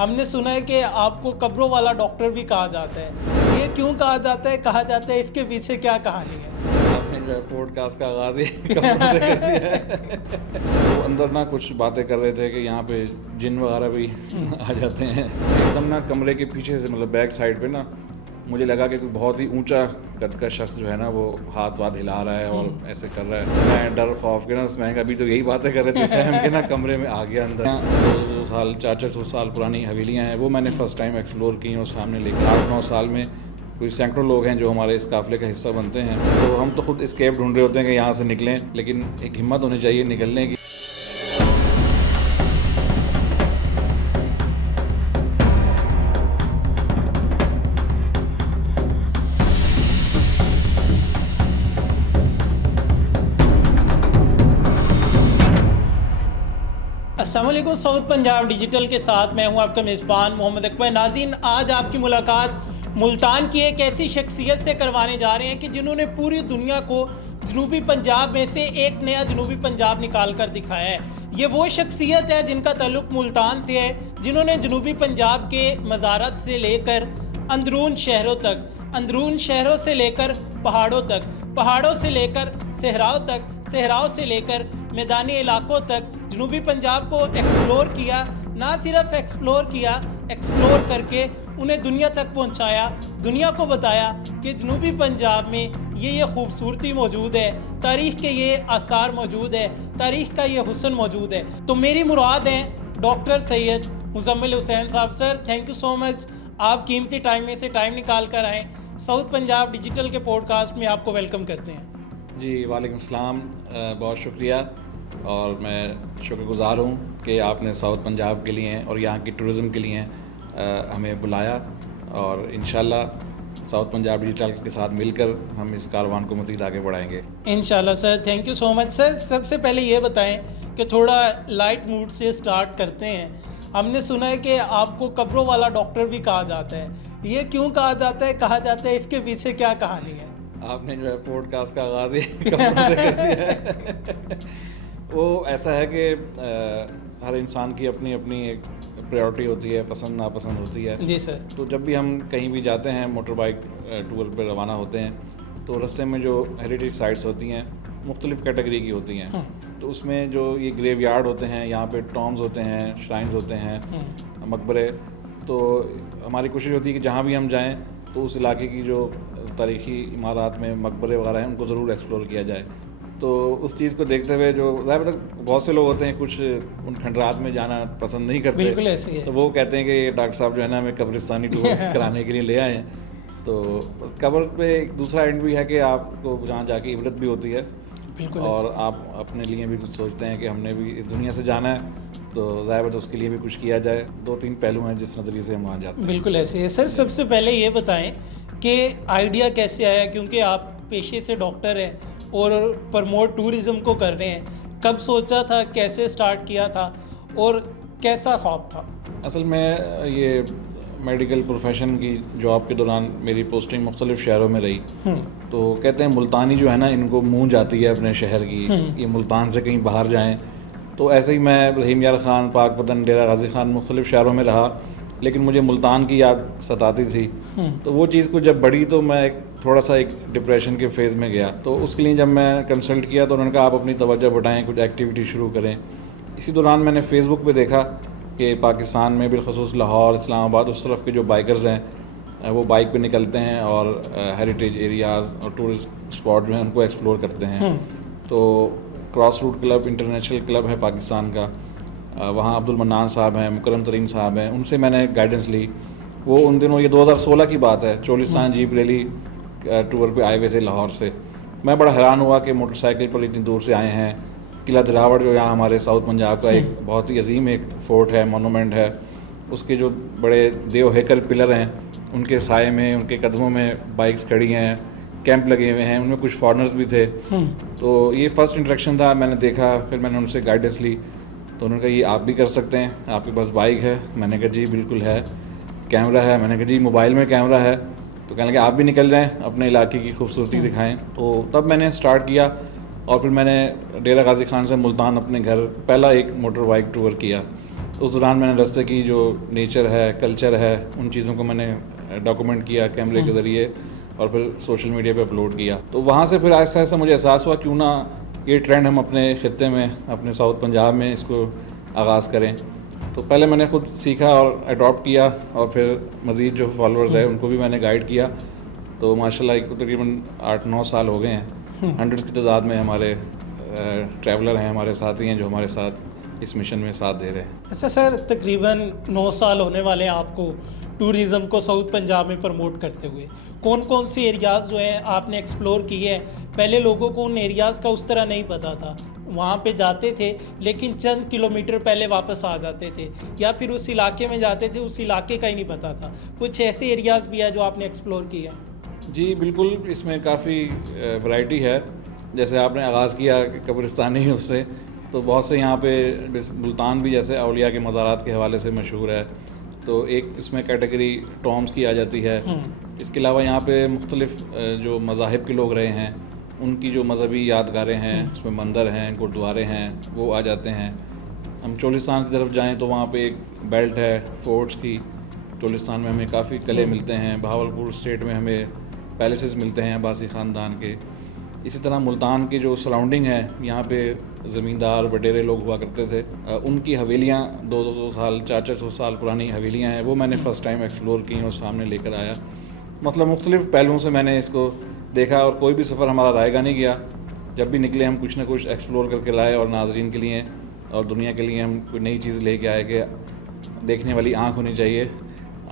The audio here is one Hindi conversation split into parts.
हमने सुना है कि आपको कब्रों वाला डॉक्टर भी कहा जाता है। ये क्यों कहा जाता है, इसके पीछे क्या कहानी है? आपने जो है पॉडकास्ट का आगाज़ ही कब्रों से कर दिया है। वो अंदर ना कुछ बातें कर रहे थे कि यहाँ पे जिन वगैरह भी आ जाते हैं। एकदम ना कमरे के पीछे से मतलब बैक साइड पे ना मुझे लगा कि कोई बहुत ही ऊंचा कद का शख्स जो है ना वो हाथ वाथ हिला रहा है और ऐसे कर रहा है। मैं डर खौफ के ना मैं अभी तो यही बातें कर रहे थे, सहम के ना कमरे में आ गया अंदर। 200 साल 400 साल पुरानी हवेलियाँ हैं, वो मैंने फ़र्स्ट टाइम एक्सप्लोर की और सामने लेकर 8-9 साल में कोई सैकड़ों लोग हैं जो हमारे इस काफ़िले का हिस्सा बनते हैं। तो हम तो खुद एस्केप ढूंढ रहे होते हैं कि यहाँ से निकलें, लेकिन एक हिम्मत होनी चाहिए निकलने की। अस्सलामुअलैकुम, साउथ पंजाब डिजिटल के साथ मैं हूं आपका मेज़बान मोहम्मद अकबर। नाज़रीन, आज आपकी मुलाकात मुल्तान की एक ऐसी शख्सियत से करवाने जा रहे हैं कि जिन्होंने पूरी दुनिया को जनूबी पंजाब में से एक नया जनूबी पंजाब निकाल कर दिखाया है। ये वो शख्सियत है जिनका ताल्लुक़ मुल्तान से है, जिन्होंने जनूबी पंजाब के मज़ारत से लेकर अंदरून शहरों तक, अंदरून शहरों से लेकर पहाड़ों तक, पहाड़ों से लेकर सहराओं तक, सहराओं से लेकर मैदानी इलाकों तक जनूबी पंजाब को एक्सप्लोर किया। ना सिर्फ एक्सप्लोर किया, एक्सप्लोर करके उन्हें दुनिया तक पहुंचाया, दुनिया को बताया कि जनूबी पंजाब में ये खूबसूरती मौजूद है, तारीख़ के ये आसार मौजूद है, तारीख़ का ये हुस्न मौजूद है। तो मेरी मुराद है डॉक्टर सैयद मुज़म्मिल हुसैन साहब। Sir, thank you so much, आप कीमती टाइम में से टाइम निकाल कर आएँ। साउथ पंजाब डिजिटल के पॉडकास्ट में आपको वेलकम करते हैं। जी वालेकुम सलाम, बहुत शुक्रिया और मैं शुक्रगुज़ार हूँ कि आपने साउथ पंजाब के लिए और यहाँ की टूरिज़म के लिए हमें बुलाया और इंशाल्लाह साउथ पंजाब डिजिटल के साथ मिलकर हम इस कारवान को मज़ीद आगे बढ़ाएंगे इंशाल्लाह। Sir, thank you so much. Sir, सबसे पहले ये बताएं कि थोड़ा लाइट मूड से स्टार्ट करते हैं। हमने सुना है कि आपको कब्रों वाला डॉक्टर भी कहा जाता है। ये क्यों कहा जाता है, इसके पीछे क्या कहानी है? आपने जो है पॉडकास्ट का आगाज़ ही कब्रों से कर दिया है। वो ऐसा है कि हर इंसान की अपनी अपनी एक प्रायोरिटी होती है, पसंद नापसंद होती है। जी सर। तो जब भी हम कहीं भी जाते हैं, मोटर बाइक टूर पर रवाना होते हैं, तो रास्ते में जो हेरिटेज साइट्स होती हैं मुख्तलिफ़ कैटेगरी की होती हैं। तो उसमें जो ये ग्रेव यार्ड होते हैं, यहाँ पे टॉम्स होते हैं, श्राइन्स होते हैं, मकबरे। तो हमारी कोशिश होती है कि जहाँ भी हम जाएँ तो उस इलाके की जो तारीख़ी इमारत में मकबरे वगैरह हैं उनको ज़रूर एक्सप्लोर किया जाए। तो उस चीज़ को देखते हुए जो ज़ाहिर तक बहुत से लोग होते हैं कुछ उन खंडरात में जाना पसंद नहीं करते। बिल्कुल ऐसे ही है। तो वो कहते हैं कि डॉक्टर साहब जो है ना हमें कब्रिस्तानी टूर कराने के लिए ले आए हैं। तो कब्र पे एक दूसरा एंड भी है कि आपको जहाँ जाके इबरत भी होती है बिल्कुल और आप अपने लिए भी कुछ सोचते हैं कि हमने भी इस दुनिया से जाना है, तो ज़ाहिर है तो उसके लिए भी कुछ किया जाए। 2-3 पहलू हैं जिस नज़रिए से हम वहाँ जाते हैं। बिल्कुल ऐसे है। सर, सबसे पहले ये बताएं कि आइडिया कैसे आया, क्योंकि आप पेशे से डॉक्टर हैं और प्रमोट टूरिज़्म को कर रहे हैं। कब सोचा था, कैसे स्टार्ट किया था और कैसा ख्वाब था? असल में ये मेडिकल प्रोफेशन की जॉब के दौरान मेरी पोस्टिंग मुख्तलिफ़ शहरों में रही। तो कहते हैं मुल्तानी जो है ना इनको मूंझ आती है अपने शहर की, ये मुल्तान से कहीं बाहर जाएं। तो ऐसे ही मैं रहीम यार ख़ान, पाकपतन, डेरा गाज़ी ख़ान मुख्तलिफ़ शहरों में रहा, लेकिन मुझे मुल्तान की याद सताती थी। तो वो चीज़ को जब बढ़ी तो मैं थोड़ा सा एक डिप्रेशन के फेज़ में गया। तो उसके लिए जब मैं कंसल्ट किया तो उन्होंने कहा आप अपनी तवज्जो बढ़ाएं, कुछ एक्टिविटी शुरू करें। इसी दौरान मैंने फ़ेसबुक पे देखा कि पाकिस्तान में बिलखसूस लाहौर, इस्लामाबाद उस तरफ के जो बाइकर्स हैं वो बाइक पे निकलते हैं और हेरिटेज एरियाज़ और टूरिस्ट स्पॉट जो हैं उनको एक्सप्लोर करते हैं। तो cross route club international club है पाकिस्तान का, वहाँ अब्दुल मन्नान साहब हैं, मुकरम तरीन साहब हैं, उनसे मैंने गाइडेंस ली। वो उन दिनों ये 2016 की बात है, चोलिस्तान जीप रैली टूर पे आए हुए थे लाहौर से। मैं बड़ा हैरान हुआ कि मोटरसाइकिल पर इतनी दूर से आए हैं। किला दिलावर जो यहाँ हमारे साउथ पंजाब का एक बहुत ही अजीम एक फ़ोर्ट है, मोनूमेंट है, उसके जो बड़े देव हैकल पिलर हैं उनके साए में, उनके कदमों में बाइक्स खड़ी हैं, कैंप लगे हुए हैं, उनमें कुछ फॉरेनर्स भी थे। तो ये फ़र्स्ट इंट्रैक्शन था, मैंने देखा, फिर मैंने उनसे गाइडेंस ली। तो उन्होंने कहा ये आप भी कर सकते हैं, आपके पास बाइक है? मैंने कहा जी बिल्कुल है। कैमरा है? मैंने कहा जी मोबाइल में कैमरा है। तो कहने लगे आप भी निकल जाएं, अपने इलाके की खूबसूरती दिखाएं। तो तब मैंने स्टार्ट किया और फिर मैंने डेरा गाज़ी ख़ान से मुल्तान अपने घर पहला एक मोटर बाइक टूर किया। उस दौरान मैंने रास्ते की जो नेचर है, कल्चर है, उन चीज़ों को मैंने डॉक्यूमेंट किया कैमरे के ज़रिए और फिर सोशल मीडिया पे अपलोड किया। तो वहाँ से फिर आहिस्ता आहिस्ता मुझे एहसास हुआ क्यों ना ये ट्रेंड हम अपने ख़ित्ते में, अपने साउथ पंजाब में इसको आगाज़ करें। तो पहले मैंने खुद सीखा और अडॉप्ट किया और फिर मज़ीद जो फॉलोअर्स है उनको भी मैंने गाइड किया। तो माशाल्लाह तकरीबन 8-9 साल हो गए हैं। हंड्रेड्स की तादाद में हमारे ट्रैवलर हैं, हमारे साथी हैं जो हमारे साथ इस मिशन में साथ दे रहे हैं। अच्छा सर, तकरीबन 9 साल होने वाले हैं आपको टूरिज़्म को साउथ पंजाब में प्रमोट करते हुए। कौन कौन सी एरियाज़ जो हैं आपने एक्सप्लोर किए हैं? पहले लोगों को उन एरियाज़ का उस तरह नहीं पता था, वहाँ पे जाते थे लेकिन चंद किलोमीटर पहले वापस आ जाते थे, या फिर उस इलाके में जाते थे उस इलाके का ही नहीं पता था। कुछ ऐसे एरियाज़ भी है जो आपने एक्सप्लोर किए हैं? जी बिल्कुल, इसमें काफ़ी वैरायटी है। जैसे आपने आगाज़ किया कि कब्रिस्तानी है उससे, तो बहुत से यहाँ पे मुल्तान भी जैसे औलिया के मज़ारात के हवाले से मशहूर है, तो एक इसमें कैटेगरी टॉम्स की आ जाती है। इसके अलावा यहाँ पे मुख्तलिफ़ जो मज़ाहिब के लोग रहे हैं उनकी जो मजहबी यादगारें हैं, उसमें मंदिर हैं, गुरुद्वारे हैं, वो आ जाते हैं। हम चोलिस्तान की तरफ जाएँ तो वहाँ पे एक बेल्ट है फोर्ट्स की। चोलिस्तान में हमें काफ़ी किले मिलते हैं। बहावलपुर स्टेट में हमें पैलेसेस मिलते हैं अब्बासी ख़ानदान के। इसी तरह मुल्तान की जो सराउंडिंग है, यहाँ पे ज़मींदार वडेरे लोग हुआ करते थे, उनकी हवेलियाँ 200 साल 400 साल पुरानी हवेलियाँ हैं, वो मैंने फ़र्स्ट टाइम एक्सप्लोर की और सामने लेकर आया। मतलब मुख्तलिफ़ पहलुओं से मैंने इसको देखा और कोई भी सफ़र हमारा रायगा नहीं गया। जब भी निकले हम कुछ ना कुछ एक्सप्लोर करके लाए और नाज़रीन के लिए और दुनिया के लिए हम कोई नई चीज़ लेके आए कि देखने वाली आँख होनी चाहिए।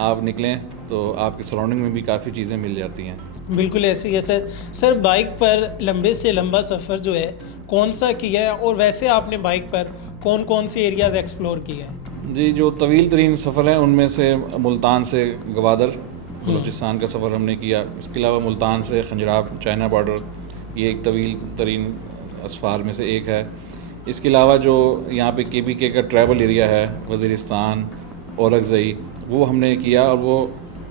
आप निकलें तो आपकी सराउंडिंग में भी काफ़ी चीज़ें मिल जाती हैं। बिल्कुल ऐसे ही है सर। सर, बाइक पर लंबे से लंबा सफ़र जो है कौन सा किया है, और वैसे आपने बाइक पर कौन कौन से एरियाज़ एक्सप्लोर किए हैं? जी, जो तवील तरीन सफ़र है उनमें से मुल्तान से गवादर बलूचिस्तान का सफ़र हमने किया। इसके अलावा मुल्तान से खंजराब चाइना बॉर्डर, ये एक तवील तरीन असफ़ार में से एक है। इसके अलावा जो यहाँ पे KPK का ट्रैवल एरिया है, वज़ीरिस्तान, औरकज़ई, वो हमने किया और वो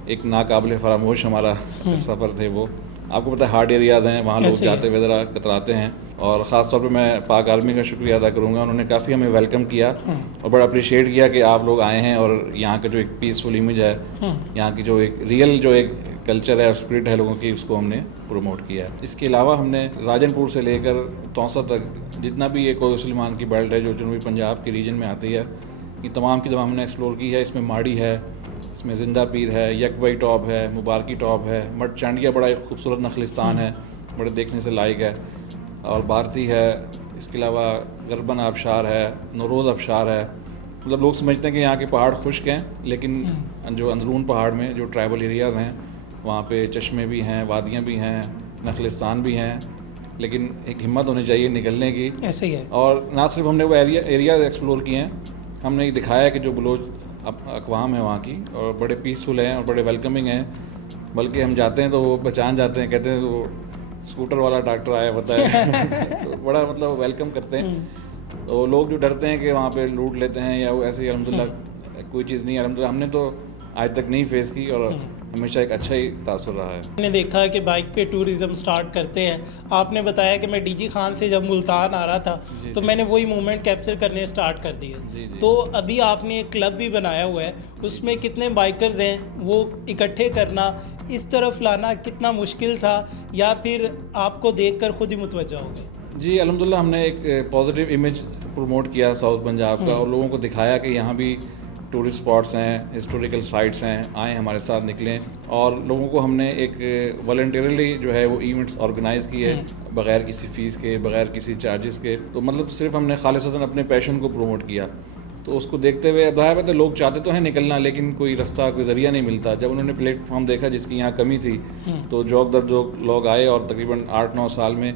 एक नाकाबिल फरामोश हमारा सफ़र थे। वो आपको पता है हार्ड एरियाज़ हैं, वहाँ लोग जाते हुए ज़रा कतराते हैं। और ख़ास तौर पे मैं पाक आर्मी का शुक्रिया अदा करूँगा, उन्होंने काफ़ी हमें वेलकम किया और बड़ा अप्रिशिएट किया कि आप लोग आए हैं और यहाँ का जो एक पीसफुल इमेज है, यहाँ की जो एक रियल जो एक कल्चर है और स्पिरिट है लोगों की, उसको हमने प्रमोट किया है। इसके अलावा हमने राजनपुर से लेकर तौसा तक जितना भी ये कोई सलीमान की बेल्ट है जो जनूबी पंजाब के रीजन में आती है, ये तमाम की तमाम हमने एक्सप्लोर की है। इसमें माड़ी है, इसमें जिंदा पीर है, यकबई टॉप है, मुबारकी टॉप है, मट चांडिया बड़ा एक खूबसूरत नखलिस्तान है, बड़े देखने से लायक है, और भारती है। इसके अलावा गरबन आबशार है, नौरोज़ आबशार है। मतलब लोग समझते हैं कि यहाँ के पहाड़ खुश्क हैं, लेकिन जो अंदरून पहाड़ में जो ट्राइबल एरियाज़ हैं वहाँ पे चश्मे भी हैं, वादियाँ भी हैं, नखलिस्तान भी हैं, लेकिन एक हिम्मत होनी चाहिए निकलने की। ऐसे ही है। और ना सिर्फ हमने वो एरियाज़ एक्सप्लोर किए हैं, हमने ये दिखाया कि जो बलोच अक़वाम है वहाँ की और बड़े पीसफुल हैं और बड़े वेलकमिंग हैं। बल्कि हम जाते हैं तो वो पहचान जाते हैं, कहते हैं वो स्कूटर वाला डॉक्टर आया पता है तो बड़ा मतलब वेलकम करते हैं। तो लोग जो डरते हैं कि वहाँ पे लूट लेते हैं या वो ऐसे ही, अल्हम्दुलिल्लाह कोई चीज़ नहीं है। अल्हम्दुलिल्लाह हमने तो आज तक नहीं फेस की और हमेशा एक अच्छा ही तासुर रहा है। मैंने देखा है कि बाइक पे टूरिज़्म स्टार्ट करते हैं। आपने बताया कि मैं DG खान से जब मुल्तान आ रहा था तो मैंने वही मोमेंट कैप्चर करने स्टार्ट कर दिए। तो अभी आपने एक क्लब भी बनाया हुआ है, उसमें कितने बाइकर्स हैं, वो इकट्ठे करना, इस तरफ लाना कितना मुश्किल था, या फिर आपको देखकर खुद ही मुतवज्जा हो गए? जी अल्हम्दुलिल्लाह, हमने एक पॉजिटिव इमेज प्रमोट किया साउथ पंजाब का और लोगों को दिखाया कि यहाँ भी टूरिस्ट स्पॉट्स हैं, हिस्टोरिकल साइट्स हैं, आएँ हमारे साथ निकलें। और लोगों को हमने एक वॉलंटियरली जो है वो इवेंट्स ऑर्गेनाइज़ किए बग़ैर किसी फ़ीस के, बग़ैर किसी चार्जेस के। तो मतलब सिर्फ हमने खालिसतन अपने पैशन को प्रमोट किया। तो उसको देखते हुए अब ज़ाहिर बात है लोग चाहते तो हैं निकलना, लेकिन कोई रास्ता, कोई ज़रिया नहीं मिलता। जब उन्होंने प्लेटफॉर्म देखा जिसकी यहाँ कमी थी, तो जौक दर जौक लोग आए और तकरीबन 8-9 साल में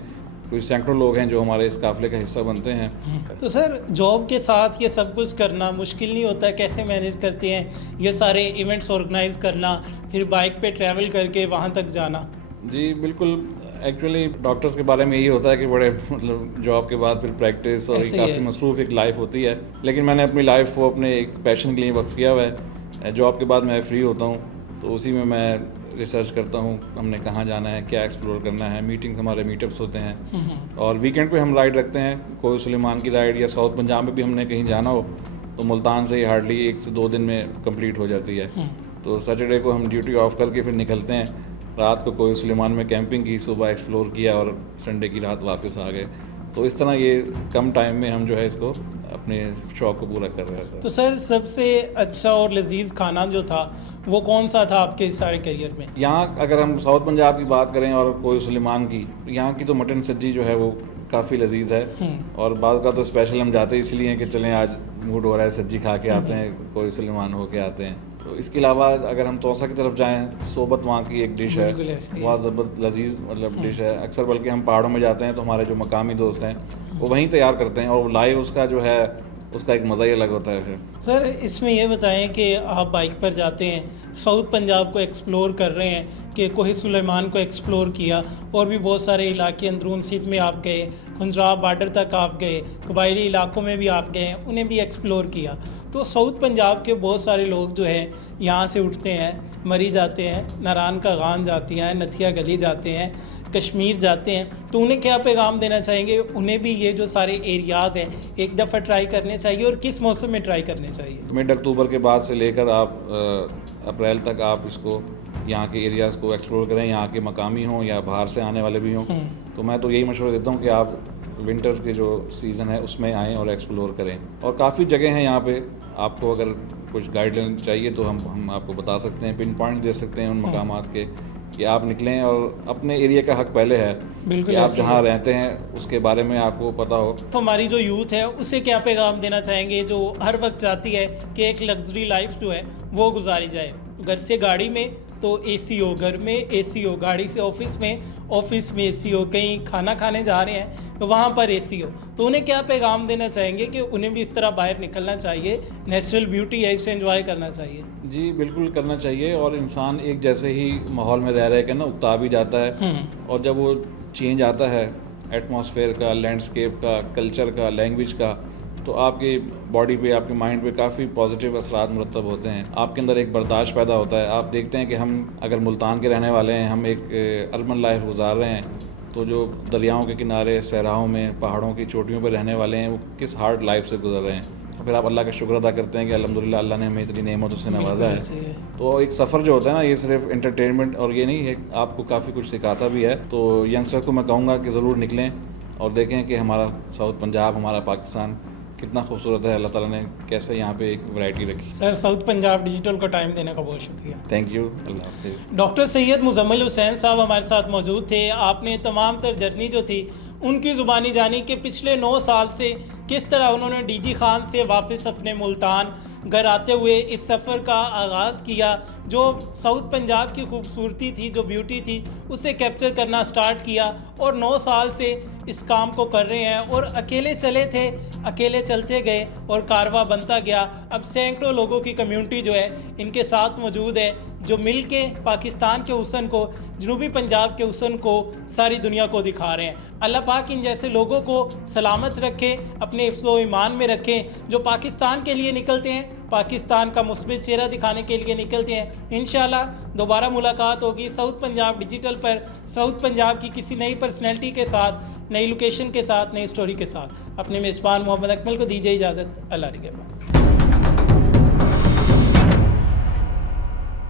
कोई सैकड़ों लोग हैं जो हमारे इस काफ़िले का हिस्सा बनते हैं। तो सर, जॉब के साथ ये सब कुछ करना मुश्किल नहीं होता है? कैसे मैनेज करते हैं ये सारे इवेंट्स ऑर्गेनाइज करना, फिर बाइक पे ट्रैवल करके वहाँ तक जाना? जी बिल्कुल, एक्चुअली डॉक्टर्स के बारे में यही होता है कि बड़े मतलब जॉब के बाद फिर प्रैक्टिस और काफ़ी मसरूफ़ एक लाइफ होती है। लेकिन मैंने अपनी लाइफ को अपने एक पैशन के लिए वक्फ किया हुआ है। जॉब के बाद मैं फ्री होता हूँ तो उसी में मैं रिसर्च करता हूँ, हमने कहाँ जाना है, क्या एक्सप्लोर करना है। मीटिंग हमारे मीटअप्स होते हैं और वीकेंड पे हम राइड रखते हैं, कोई सुलेमान की राइड या साउथ पंजाब में भी हमने कहीं जाना हो तो मुल्तान से ही हार्डली 1 से 2 दिन में कंप्लीट हो जाती है। तो सैटरडे को हम ड्यूटी ऑफ करके फिर निकलते हैं, रात को कोई सुलेमान में कैंपिंग की, सुबह एक्सप्लोर किया और संडे की रात वापस आ गए। तो इस तरह ये कम टाइम में हम जो है इसको अपने शौक़ को पूरा कर रहे थे। तो सर सबसे अच्छा और लजीज खाना जो था वो कौन सा था आपके इस सारे करियर में? यहाँ अगर हम साउथ पंजाब की बात करें और कोई सुलेमान की, यहाँ की तो मटन सब्जी जो है वो काफ़ी लजीज है। और बाद का तो स्पेशल हम जाते इसलिए कि चलें आज मूड हो रहा है सब्जी खा के आते हैं, कोई सुलेमान होके आते हैं। तो इसके अलावा अगर हम तोसा की तरफ जाएं, सोबत वहाँ की एक डिश है, बहुत ज़बरदस्त लजीज मतलब डिश है। अक्सर बल्कि हम पहाड़ों में जाते हैं तो हमारे जो मकामी दोस्त हैं वो वहीं तैयार करते हैं और लाइव उसका जो है उसका एक मज़ा ही अलग होता है। फिर सर इसमें ये बताएं कि आप बाइक पर जाते हैं, साउथ पंजाब को एक्सप्लोर कर रहे हैं कि कोहे सुलेमान को एक्सप्लोर किया और भी बहुत सारे इलाके अंदरून सिंध में आप गए, खुंजराब बॉर्डर तक आप गए, कबायली इलाकों में भी आप गए, उन्हें भी एक्सप्लोर किया। तो साउथ पंजाब के बहुत सारे लोग जो हैं यहाँ से उठते हैं, मरी जाते हैं, नारायण का गान जाती हैं, नथिया गली जाते हैं, कश्मीर जाते हैं, तो उन्हें क्या पैगाम देना चाहेंगे? उन्हें भी ये जो सारे एरियाज़ हैं एक दफ़ा ट्राई करने चाहिए और किस मौसम में ट्राई करने चाहिए? मिड अक्टूबर के बाद से लेकर आप अप्रैल तक आप इसको यहाँ के एरियाज़ को एक्सप्लोर करें, यहाँ के मकामी हों या बाहर से आने वाले भी हों। तो मैं तो यही मशवरा देता हूँ कि आप विंटर के जो सीज़न है उसमें आएँ और एक्सप्लोर करें। और काफ़ी जगह हैं यहाँ पे, आपको अगर कुछ गाइडलाइन चाहिए तो हम आपको बता सकते हैं, पिन पॉइंट दे सकते हैं उन मकामात के कि आप निकलें। और अपने एरिया का हक पहले है कि आप जहाँ रहते हैं उसके बारे में आपको पता हो। तो हमारी जो यूथ है उसे क्या पैगाम देना चाहेंगे जो हर वक्त चाहती है कि एक लग्जरी लाइफ जो है वो गुजारी जाए? घर से गाड़ी में तो एसी हो, घर में एसी हो, गाड़ी से ऑफिस में एसी हो, कहीं खाना खाने जा रहे हैं तो वहाँ पर एसी हो। तो उन्हें क्या पैगाम देना चाहेंगे कि उन्हें भी इस तरह बाहर निकलना चाहिए, नेचुरल ब्यूटी है इसे एंजॉय करना चाहिए? जी बिल्कुल करना चाहिए। और इंसान एक जैसे ही माहौल में रह रहे के ना उकता भी जाता है, और जब वो चेंज आता है एटमॉस्फेयर का, लैंडस्केप का, कल्चर का, लैंग्वेज का, तो आपकी बॉडी पे, आपके माइंड पे काफ़ी पॉजिटिव असरात मुरतब होते हैं। आपके अंदर एक बर्दाश्त पैदा होता है। आप देखते हैं कि हम अगर मुल्तान के रहने वाले हैं, हम एक अर्बन लाइफ गुजार रहे हैं, तो जो दरियाओं के किनारे, सहराओं में, पहाड़ों की चोटियों पर रहने वाले हैं वो किस हार्ड लाइफ से गुजर रहे हैं। फिर आप अल्लाह का शुक्र अदा करते हैं कि अल्हम्दुलिल्लाह अल्लाह ने हमें इतनी नेमतों से नवाजा है। तो एक सफ़र जो होता है ना, ये सिर्फ एंटरटेनमेंट और ये नहीं है, आपको काफ़ी कुछ सिखाता भी है। तो यंगस्टर को मैं कहूँगा कि ज़रूर निकलें और देखें कि हमारा साउथ पंजाब, हमारा पाकिस्तान कितना खूबसूरत है। अल्लाह ताला ने कैसे यहाँ पे एक वैरायटी रखी। सर साउथ पंजाब डिजिटल को टाइम देने का बहुत शुक्रिया। Thank you. अल्लाह हाफिज़। डॉक्टर सैयद मुजम्मिल हुसैन साहब हमारे साथ मौजूद थे। आपने तमाम तर जर्नी जो थी उनकी ज़ुबानी जानी कि पिछले 9 साल से किस तरह उन्होंने डीजी खान से वापस अपने मुल्तान घर आते हुए इस सफ़र का आगाज़ किया, जो साउथ पंजाब की खूबसूरती थी, जो ब्यूटी थी, उसे कैप्चर करना स्टार्ट किया और 9 साल से इस काम को कर रहे हैं। और अकेले चले थे, अकेले चलते गए और कारवा बनता गया। अब सैकड़ों लोगों की कम्युनिटी जो है इनके साथ मौजूद है, जो मिल के पाकिस्तान के हुस्न को, जनूबी पंजाब के हुस्न को सारी दुनिया को दिखा रहे हैं। अल्लाह पाक इन जैसे लोगों को सलामत रखे, अपने हिफ्ज़ो ईमान में रखें, जो पाकिस्तान के लिए निकलते हैं, पाकिस्तान का मुस्बित चेहरा दिखाने के लिए निकलते हैं। इंशाल्लाह दोबारा मुलाकात होगी साउथ पंजाब डिजिटल पर, साउथ पंजाब की किसी नई पर्सनैलिटी के साथ, नई लोकेशन के साथ, नई स्टोरी के साथ। अपने मेज़बान मोहम्मद अकमल को दीजिए इजाज़त। अल्लाह निगहबान।